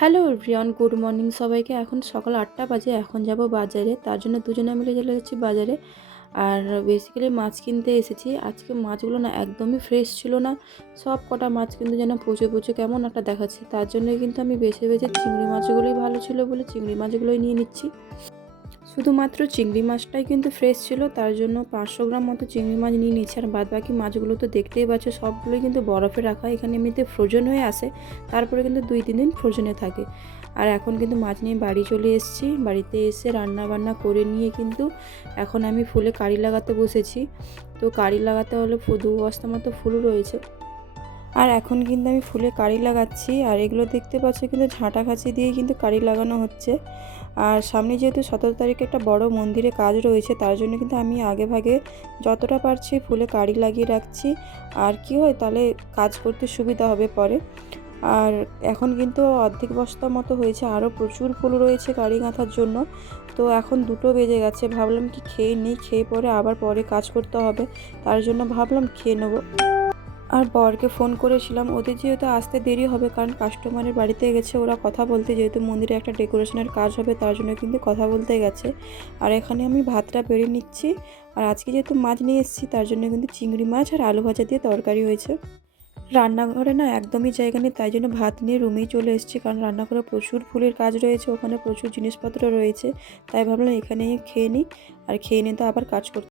Hello everyone, good morning সবাইকে। এখন সকাল 8টা বাজে। এখন যাব বাজারে, তার জন্য দুজনে মিলে চলে যাচ্ছি বাজারে। আর বেসিক্যালি মাছ কিনতে এসেছি। আজকে মাছগুলো না একদমই ফ্রেশ ছিল না। সব কটা মাছ কিন্তু যেন পচে পচে কেমন একটা দেখাচ্ছে। তার জন্যই কিন্তু আমি বেছে বেছে চিংড়ি মাছগুলোই ভালো ছিল বলে চিংড়ি মাছগুলোই নিয়ে নিচ্ছি। শুধুমাত্র চিংড়ি মাছটাই কিন্তু ফ্রেশ ছিল, তার জন্য 500 গ্রাম মতো চিংড়ি মাছ নিয়ে নিচ্ছি। আর বাদ বাকি মাছগুলো তো দেখতেই পাচ্ছ, সবগুলোই কিন্তু বরফে রাখা। এখানে এমনিতে ফ্রোজেন হয়ে আসে, তারপরে কিন্তু 2-3 দিন ফ্রোজেনে থাকে। আর এখন কিন্তু মাছ নিয়ে বাড়ি চলে এসেছি। বাড়িতে এসে রান্না বান্না করে নিয়ে কিন্তু এখন আমি ফুলে কাঁড়ি লাগাতে বসেছি। তো কাঁড়ি লাগাতে হলে 2 বস্তা মতো ফুল রয়েছে। আর এখন কিন্তু আমি ফুলে কাঁড়ি লাগাচ্ছি। আর এগুলো দেখতে পাচ্ছ কিন্তু ঝাঁটা কাঁচি দিয়ে কিন্তু কাঁড়ি লাগানো হচ্ছে। আর সামনে যেহেতু 17 তারিখে একটা বড় মন্দিরে কাজ রয়েছে, তার জন্য কিন্তু আমি আগে ভাগে যতটা পারছি ফুলে কাঁড়ি লাগিয়ে রাখছি। আর কি হয়, তাহলে কাজ করতে সুবিধা হবে পরে। আর এখন কিন্তু অর্ধেক বস্তা মতো হয়েছে, আরও প্রচুর ফুল রয়েছে কাঁড়ি গাঁথার জন্য। তো এখন 2টো বেজে গেছে, ভাবলাম কি খেয়ে নিই, খেয়ে পরে আবার পরে কাজ করতে হবে, তার জন্য ভাবলাম খেয়ে নেবো। আর বরকে ফোন করেছিলাম, ওদের যেহেতু আসতে দেরি হবে কারণ কাস্টমারের বাড়িতে গেছে ওরা কথা বলতে, যেহেতু মন্দিরে একটা ডেকোরেশনের কাজ হবে তার জন্য কিন্তু কথা বলতে গেছে। আর এখানে আমি ভাতটা বেড়ে নিচ্ছি। আর আজকে যেহেতু মাছ নিয়ে এসেছি, তার জন্য কিন্তু চিংড়ি মাছ আর আলু ভাজা দিয়ে তরকারি হয়েছে। রান্নাঘরে না একদমই জায়গা নেই, তাই জন্য ভাত নিয়ে রুমেই চলে এসেছি, কারণ রান্নাঘরে প্রচুর ফুলের কাজ রয়েছে, ওখানে প্রচুর জিনিসপত্র রয়েছে। তাই ভাবলাম এখানেই খেয়ে নিই, আর খেয়ে নিয়ে তো আবার কাজ করতে